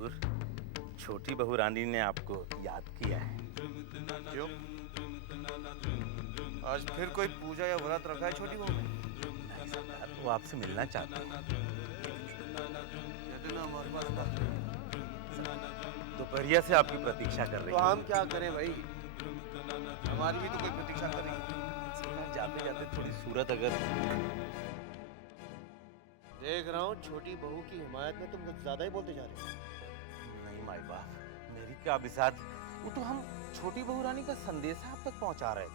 हुजूर, छोटी बहू रानी ने आपको याद किया है। क्यों? आज फिर कोई पूजा या व्रत रखा है छोटी बहू ने? नहीं सरकार, वो आपसे मिलना चाहती है। कह देना हमारे पास बात है। दोपहरिया से आपकी प्रतीक्षा कर रही तो है। हम क्या करें भाई, हमारी भी तो कोई प्रतीक्षा करेगी। सरकार, जाते जाते थोड़ी सूरत अगर देख रहा हूँ छोटी बहू की हिमायत में तुम कुछ ज्यादा ही बोलते जा रहे हो। नहीं माई बाप, मेरी क्या बिसात, वो तो हम छोटी बहू रानी का संदेश आप तक पहुंचा रहे थे।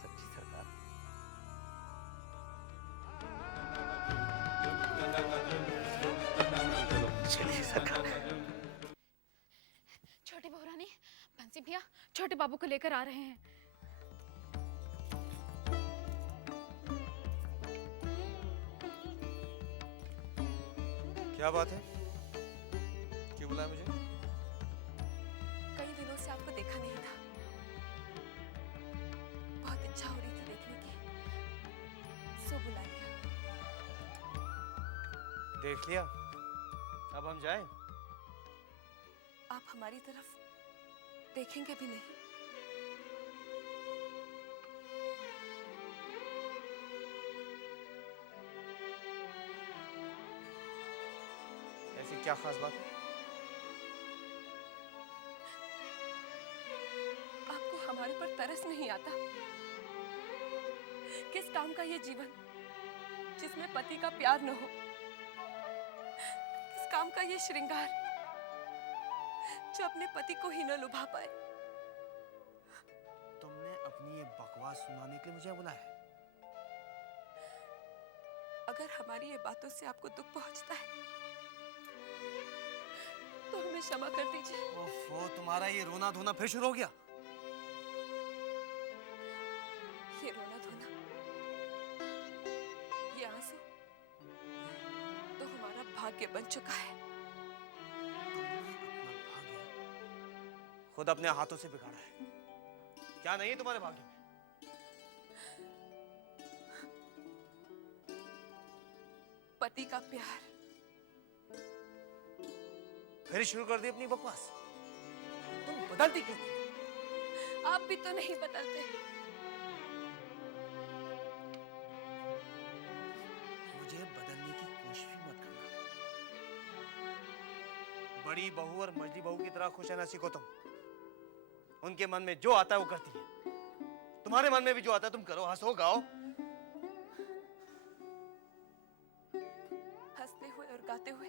सच्ची सरकार। चलिए सरकार। छोटी बहू रानी, बंसी भैया छोटे बाबू को लेकर आ रहे हैं। क्या बात है, क्यों बुलाया मुझे? कई दिनों से आपको देखा नहीं था, बहुत इच्छा हो रही थी देखने की, सो बुला लिया। देख लिया, अब हम जाएं? आप हमारी तरफ देखेंगे भी नहीं। ऐसी क्या खास बात है? आपको हमारे पर तरस नहीं आता? किस काम का ये जीवन जिसमें पति का प्यार न हो? किस काम का ये श्रृंगार जो अपने पति को ही न लुभा पाए? तुमने अपनी ये बकवास सुनाने के लिए मुझे बुलाया है? अगर हमारी ये बातों से आपको दुख पहुंचता है तो हमें क्षमा कर दीजिए। ओफो, तुम्हारा ये रोना धोना फिर शुरू हो गया। ये रोना धोना, ये आंसू तो हमारा भाग्य बन चुका है। तुमने अपना भाग्य खुद अपने हाथों से बिगाड़ा है। क्या नहीं है तुम्हारे भाग्य में? पति का प्यार। फिर शुरू कर दी अपनी बकवास। तुम बदलती क्यों नहीं? आप भी तो नहीं बदलते। मुझे बदलने की कोशिश भी मत करना। बड़ी बहू और मझली बहू की तरह खुश रहना सीखो तुम। उनके मन में जो आता है वो करती है, तुम्हारे मन में भी जो आता है तुम करो, हंसो गाओ। हंसते हुए और गाते हुए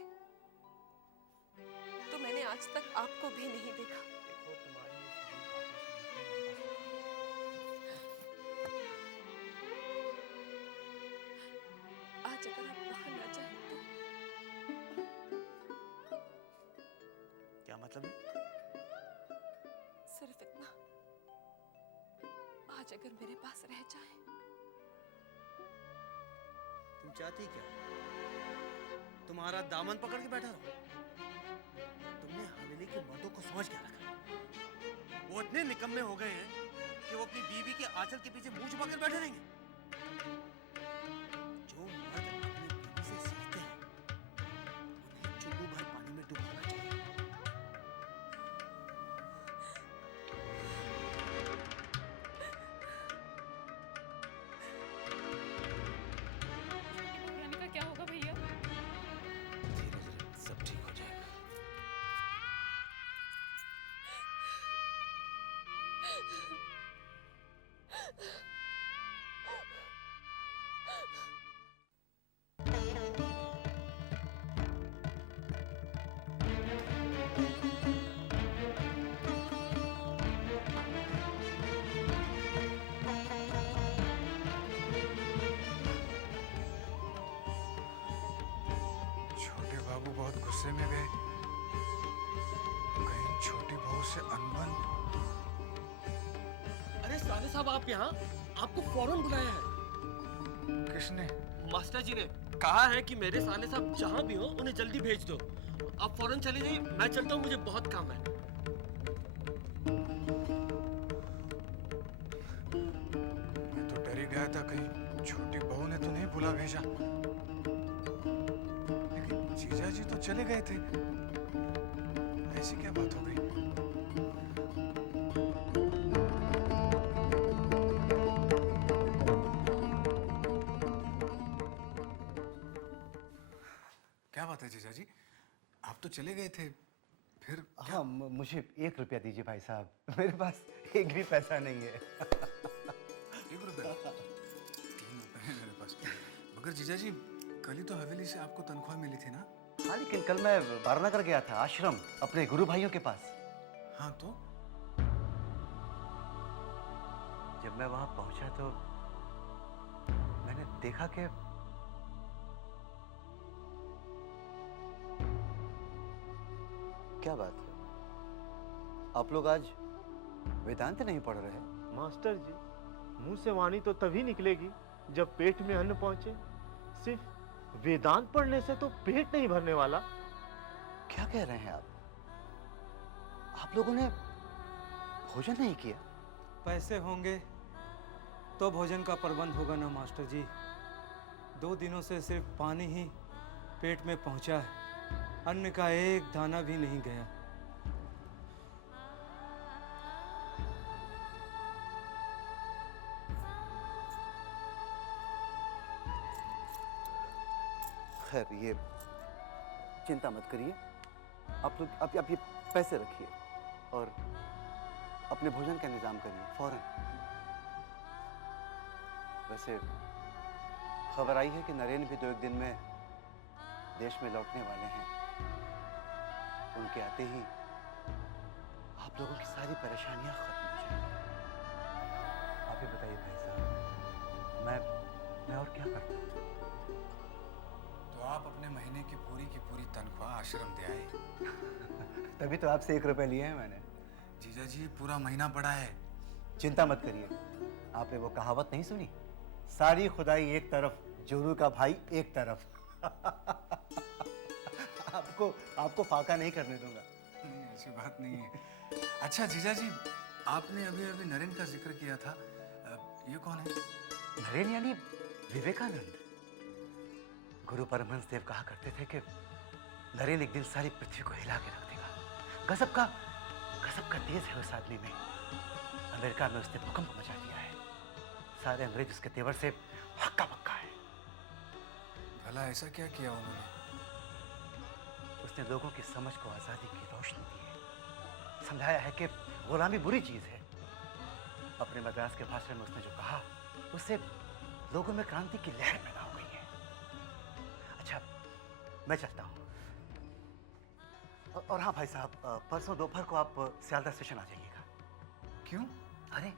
तो मैंने आज तक आपको भी नहीं देखा। देखो, तुम्हारी ये आज अगर आप वहां न जाए तो क्या मतलब है? सिर्फ इतना, आज अगर मेरे पास रह जाए। तुम चाहती क्या? तुम्हारा दामन पकड़ के बैठा रहो? तुमने हवेली के मर्दों को समझ क्या रखा? वो इतने निकम्मे हो गए हैं कि वो अपनी बीवी के आंचल के पीछे मुंह छुपा कर बैठे रहेंगे। जो मर्द अपनी बीवी से सीखते हैं उन्हें चुल्लू भर पानी में डुबाना चाहिए। रानी का क्या होगा भैया? धीरे धीरे सब ठीक हो जाएगा। छोटे बाबू बहुत गुस्से में गए। कहीं छोटी बहू से अनबन। अरे साले साहब, आप यहाँ? आपको फौरन बुलाया है। किसने? मास्टर जी ने कहा है कि मेरे साले साहब जहाँ भी हो उन्हें जल्दी भेज दो। आप फौरन चले जाइए, मैं चलता हूँ, मुझे बहुत काम है। मैं तो डर ही गया था कहीं छोटी बहू ने तो नहीं बुला भेजा। लेकिन जीजा जी तो चले गए थे। ऐसी क्या बात हो गई? क्या बात है जीजा जी? आप तो चले गए थे, फिर हाँ मुझे 1 रुपया दीजिए भाई साहब, मेरे पास एक भी पैसा नहीं है। 1 रुपया? 3 रुपए है मेरे पास। मगर जीजा जी, कल ही तो हवेली से आपको तनख्वाह मिली थी ना? हाँ लेकिन कल मैं बारनगर गया था, आश्रम, अपने गुरु भाइयों के पास। हाँ तो? जब मैं वहां पहुंचा तो मैंने देखा कि क्या बात है, आप लोग आज वेदांत नहीं पढ़ रहे? मास्टर जी, मुंह से वाणी तो तभी निकलेगी जब पेट में अन्न पहुंचे। सिर्फ वेदांत पढ़ने से तो पेट नहीं भरने वाला। क्या कह रहे हैं आप लोगों ने भोजन नहीं किया? पैसे होंगे तो भोजन का प्रबंध होगा ना मास्टर जी। 2 दिनों से सिर्फ पानी ही पेट में पहुंचा है, अन्न का एक दाना भी नहीं गया। खैर ये चिंता मत करिए, आप लोग आप ये पैसे रखिए और अपने भोजन का इंतजाम करिए फौरन। वैसे खबर आई है कि नरेन भी 2-1 दिन में देश में लौटने वाले हैं। उनके आते ही आप लोगों की सारी परेशानियां खत्म हो जाएंगी। आप ही बताइए भाई साहब, मैं और क्या करता हूँ? तो आप अपने महीने की पूरी तनख्वाह आश्रम दे आए। तभी तो आपसे 1 रुपया लिए हैं मैंने। जीजा जी, पूरा महीना पड़ा है। चिंता मत करिए, आपने वो कहावत नहीं सुनी, सारी खुदाई एक तरफ, जोरू का भाई एक तरफ। आपको फाका नहीं करने दूंगा। नहीं, ऐसी बात नहीं है। अच्छा जीजा जी, आपने अभी नरेन का जिक्र किया था, ये कौन है? नरेन यानी विवेकानंद। गुरु परमहंस देव कहा करते थे कि नरेन एक दिन सारी पृथ्वी को हिला के रख देगा। गजब का तेज है उस आदमी में। अमेरिका में उसने भूकंप मचा दिया है, सारे अंग्रेज उसके तेवर से हक्का बक्का है। भला ऐसा क्या किया उन्होंने? उसने लोगों की समझ को आजादी की रोशनी दी है, समझाया है कि गुलामी बुरी चीज है। अपने मद्रास के भाषण में उसने जो कहा, उससे लोगों में क्रांति की लहर पैदा हो गई है। अच्छा, मैं चलता हूँ। और हाँ भाई साहब, परसों दोपहर को आप सियालदह स्टेशन आ जाइएगा। क्यों? अरे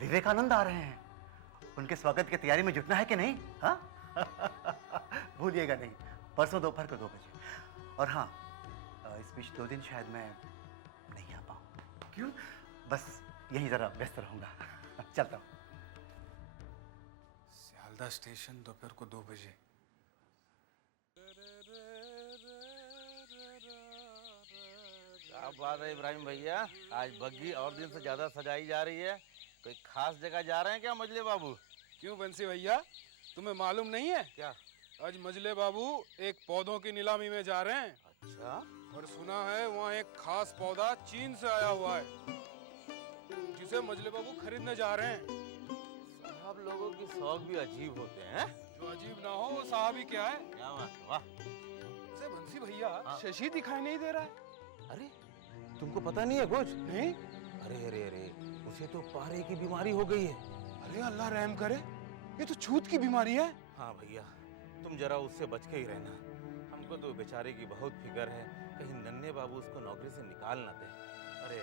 विवेकानंद आ रहे हैं, उनके स्वागत की तैयारी में जुटना है कि नहीं? हाँ? भूलिएगा नहीं, परसों दोपहर को 2 बजे। और हाँ, इस बीच 2 दिन शायद मैं नहीं आ पाऊँ। क्यों? बस यहीं जरा व्यस्त रहूंगा। चलता हूँ। सियालदह स्टेशन दोपहर को 2 बजे। क्या बात है इब्राहिम भैया, आज बग्गी और दिन से ज्यादा सजाई जा रही है। कोई खास जगह जा रहे हैं क्या मजले बाबू? क्यों बंसी भैया, तुम्हें मालूम नहीं है? क्या? आज मजले बाबू एक पौधों की नीलामी में जा रहे हैं। अच्छा, और सुना है वहाँ एक खास पौधा चीन से आया हुआ है, जिसे मजले बाबू खरीदने जा रहे हैं। साहब लोगों की शौक भी अजीब होते हैं। जो अजीब ना हो वो साहब ही क्या है। क्या बात है, वाह। से बंसी भैया, हाँ। शशि दिखाई नहीं दे रहा है। अरे तुमको पता नहीं है कुछ? नहीं? अरे उसे तो पारे की बीमारी हो गई है। अरे अल्लाह रहम करे, ये तो छूत की बीमारी है। हाँ भैया, तुम जरा उससे बच के ही रहना। हमको तो बेचारे की बहुत फिक्र है, कहीं नन्हे बाबू उसको नौकरी से निकाल ना दे। अरे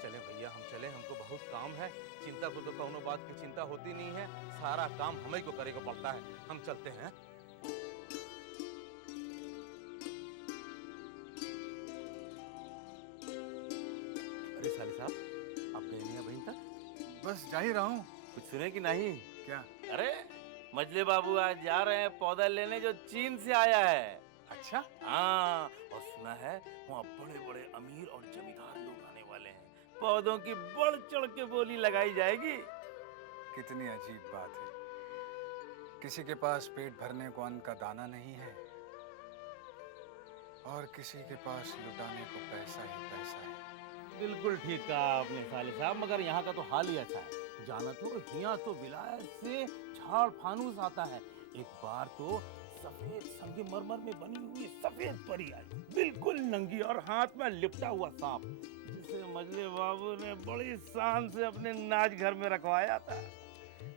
चले भैया, हम चले, हमको बहुत काम है। चिंता को तो कौनो बात की चिंता होती नहीं है, सारा काम हमें को करे को पड़ता है। हम चलते हैं। अरे साले साहब, आप गए नहीं बहन तक? बस जा ही रहा हूँ। कुछ सुने कि नहीं? क्या? अरे मजले बाबू आज जा रहे हैं पौधा लेने, जो चीन से आया है। अच्छा? हाँ, और सुना है वहाँ बड़े बड़े अमीर और जमींदार लोग आने वाले हैं। पौधों की बढ़ चढ़ के बोली लगाई जाएगी। कितनी अजीब बात है, किसी के पास पेट भरने को अन्न का दाना नहीं है और किसी के पास लुटाने को पैसा ही पैसा है। बिल्कुल ठीक कहा आपने साले साहब, मगर यहाँ का तो हाल ही ऐसा है। जाना तो यहाँ तो विलायत से झाड़ फानूस आता है। एक बार तो सफेद संगमरमर में बनी हुई सफेद परी आई, बिल्कुल नंगी और हाथ में लिपटा हुआ सांप, जिसे मजले बाबू ने बड़ी शान से अपने नाच घर में रखवाया था।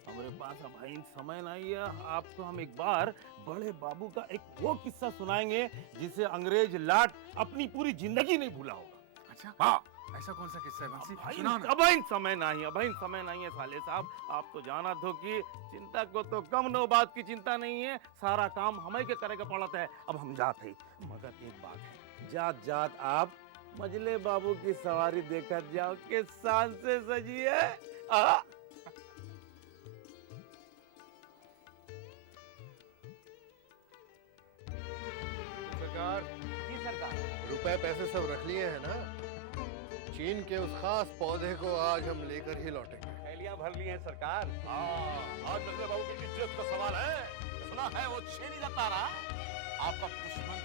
हमारे पास अब इन समय नहीं है। आपको हम एक बार बड़े बाबू का एक वो किस्सा सुनाएंगे जिसे अंग्रेज लाट अपनी पूरी जिंदगी नहीं भूला होगा। अच्छा, हाँ, ऐसा कौन सा किस्सा है बंसी? भाई, सुनाओ ना। अब इन समय नहीं, अब इन समय नहीं है साले साहब। आप तो जाना दो कि चिंता को तो कम नो बात की चिंता नहीं है, सारा काम हमें के करे का पड़ता है। अब हम जाते ही, मगर एक बात है, जात जात आप मजले बाबू की सवारी देखकर जाओ कि शान से सजी है। सरकार, जी सरकार। रुपए पैसे सब रख लिए हैं ना? चीन के उस खास पौधे को आज हम लेकर ही लौटेंगे। थैलियां भर ली हैं सरकार। आज मजले बाबू की इज्जत का सवाल है। सुना है वो छेनी जाता रहा आपका दुश्मन।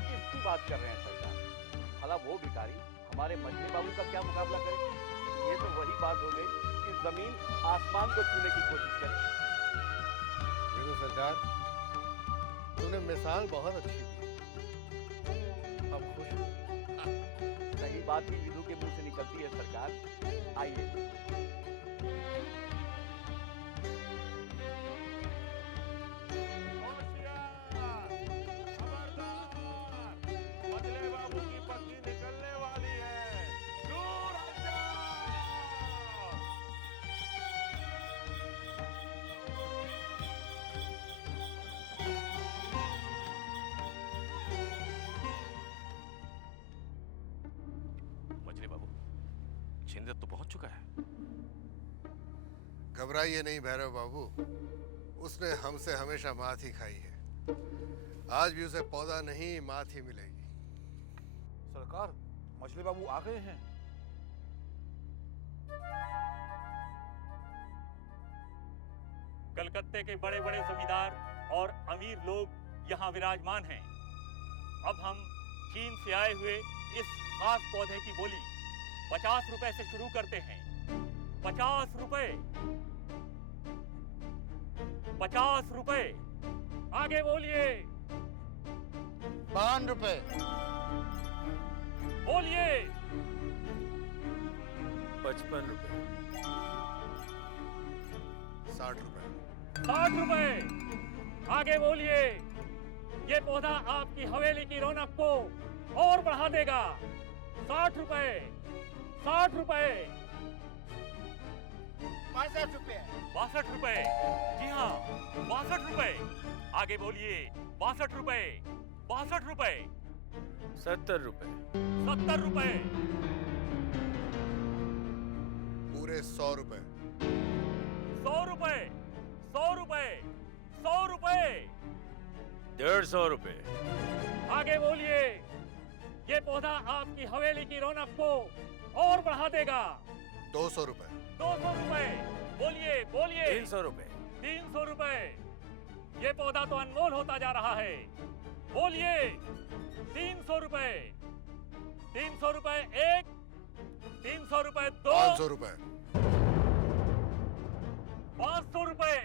किसकी बात कर रहे हैं सरकार? भला वो भिखारी हमारे मजले बाबू का क्या मुकाबला करे? ये तो वही बात हो गई कि जमीन आसमान को छूने की कोशिश करे। देखो सरकार, तूने मिसाल बहुत अच्छी दी। अब खुश हो। सही बात ही विधु के मुंह से निकलती है सरकार। आइए। मजले बाबू की पत्नी निकलने वाली है। दूर हट जाओ। मजले बाबू, छिंदत तो पहुंच चुका है। घबराइए नहीं भैरव बाबू, उसने हमसे हमेशा मात ही खाई है। आज भी उसे पौधा नहीं मात ही मिलेगी। सरकार, मछली बाबू आ गए हैं। कलकत्ते के बड़े बड़े जमींदार और अमीर लोग यहाँ विराजमान हैं। अब हम चीन से आए हुए इस खास पौधे की बोली 50 रुपए से शुरू करते हैं। 50 रुपए, 50 रुपए, आगे बोलिए। 5 रुपए, बोलिए। 55 रुपए, 60 रुपए, 60 रुपए, आगे बोलिए। ये पौधा आपकी हवेली की रौनक को और बढ़ा देगा। 60 रुपए, 60 रुपए, 62 रुपए, 62 रुपए, जी हाँ 62 रुपए, आगे बोलिए। 62 रुपए, 62 रुपए, 70 रुपए, 70 रुपए, पूरे 100 रुपए, 100 रुपए, 100 रुपए, 100 रुपए, 150 रुपए, आगे बोलिए। ये पौधा आपकी हवेली की रौनक को और बढ़ा देगा। 200 रुपए, 200 रुपए, बोलिए बोलिए। 300 रुपए, 300 रुपए, ये पौधा तो अनमोल होता जा रहा है। बोलिए। 300 रुपए, 300 रुपए एक, 300 रुपए दो, 500 रुपए, 500 रुपए।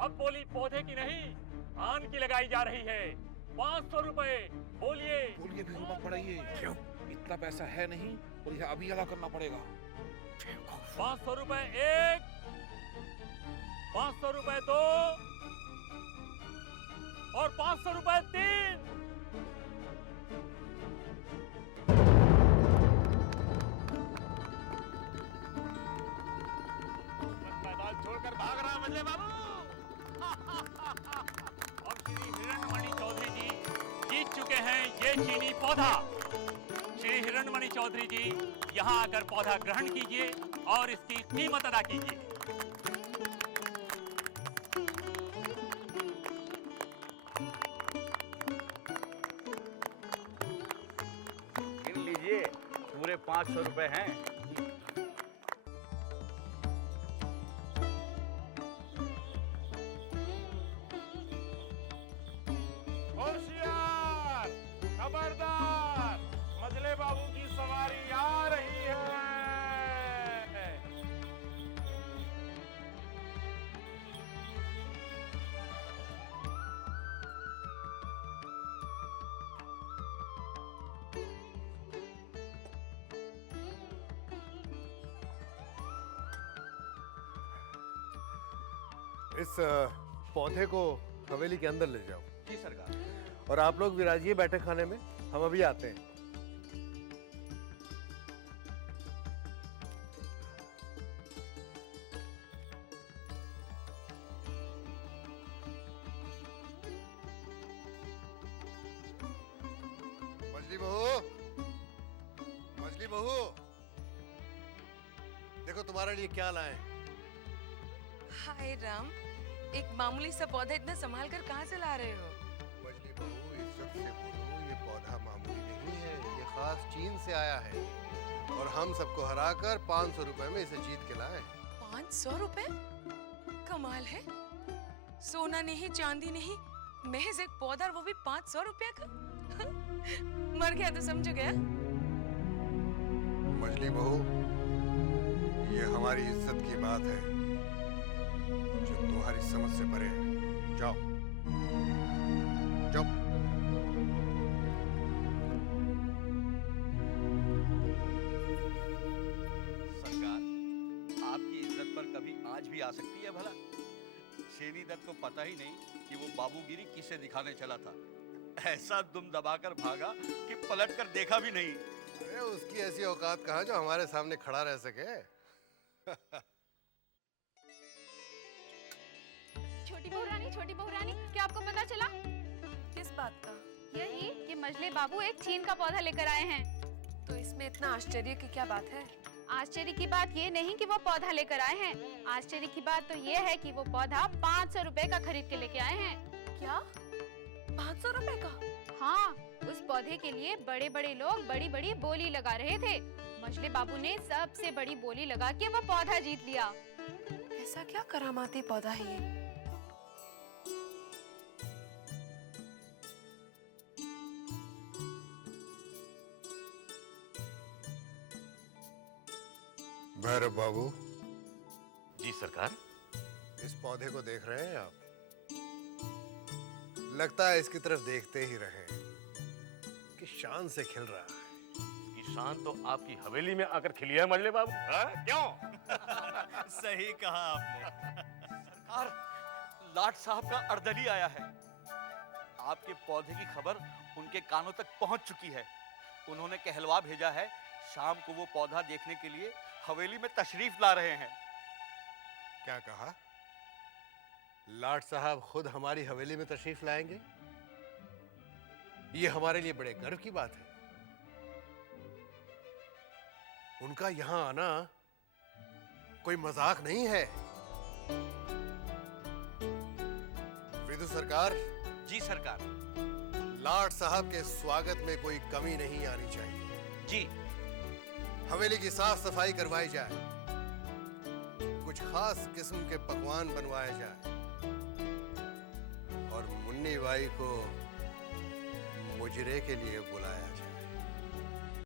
अब बोली पौधे की नहीं, आन की लगाई जा रही है। 500 रुपए, बोलिए। बोलिए भी मत बढ़ाइए। क्यों? इतना पैसा है नहीं और यह अभी अदा करना पड़ेगा। 500 रुपए एक, 500 रुपए दो और 500 रुपए तीन। मैदान छोड़कर भाग रहा है मजले बाबू। अब श्री हिरणमणि चौधरी जी जीत चुके हैं ये चीनी पौधा। श्री हिरणमणि चौधरी जी यहाँ आकर पौधा ग्रहण कीजिए और इसकी कीमत अदा कीजिए। गिन लीजिए, पूरे 500 रुपए हैं। होशियार, खबरदार। इस पौधे को हवेली के अंदर ले जाओ। जी सरकार। और आप लोग विराजिए बैठक खाने में, हम अभी आते हैं। मछली बहू, मछली बहू, देखो तुम्हारे लिए क्या लाए। हाय राम, एक मामूली सा पौधा इतना संभाल कर कहाँ से ला रहे हो? मछली बहू, इज्जत से बोलो, ये पौधा मामूली नहीं है, ये खास चीन से आया है और हम सबको हराकर 500 रुपए में इसे जीत के लाए। 500 रुपए? कमाल है, सोना नहीं चांदी नहीं, महज एक पौधा, वो भी 500 रुपया का। मर गया तो समझ गया। मछली बहू, ये हमारी इज्जत की बात है जो तुम्हारी समझ से परे है। जाओ जाओ। सरकार, आपकी इज्जत पर कभी आज भी आ सकती है भला? शेनी दत्त को पता ही नहीं कि वो बाबूगिरी किसे दिखाने चला था। ऐसा दुम दबाकर भागा कि पलट कर देखा भी नहीं। अरे उसकी ऐसी औकात कहाँ जो हमारे सामने खड़ा रह सके। छोटी बहू रानी, क्या आपको पता चला? किस बात का? यही कि मजले बाबू एक चीन का पौधा लेकर आए हैं। तो इसमें इतना आश्चर्य की क्या बात है? आश्चर्य की बात ये नहीं कि वो पौधा लेकर आए हैं, आश्चर्य की बात तो ये है कि वो पौधा 500 रुपए का खरीद के लेके आए हैं। क्या? 500 रुपए का? हाँ, उस पौधे के लिए बड़े बड़े लोग बड़ी बड़ी बोली लगा रहे थे। मजले बाबू ने सबसे बड़ी बोली लगा के वो पौधा जीत लिया। ऐसा क्या करामाती पौधा है ये? भैरव बाबू। जी सरकार। इस पौधे को देख रहे हैं आप? लगता है इसकी तरफ देखते ही रहे कि शान से खिल रहा है। इसकी शान तो आपकी हवेली में आकर खिली है मजले बाबू। क्यों? सही कहा आपने। सरकार, लाट साहब का अर्दली आया है। आपके पौधे की खबर उनके कानों तक पहुंच चुकी है। उन्होंने कहलवा भेजा है, शाम को वो पौधा देखने के लिए हवेली में तशरीफ ला रहे हैं। क्या कहा? लाट साहब खुद हमारी हवेली में तशरीफ लाएंगे? ये हमारे लिए बड़े गर्व की बात है। उनका यहां आना कोई मजाक नहीं है। विदु सरकार। जी सरकार। लाट साहब के स्वागत में कोई कमी नहीं आनी चाहिए। जी। हवेली की साफ सफाई करवाई जाए, कुछ खास किस्म के पकवान बनवाए जाए और मुन्नी बाई को मुजरे के लिए बुलाया जाए।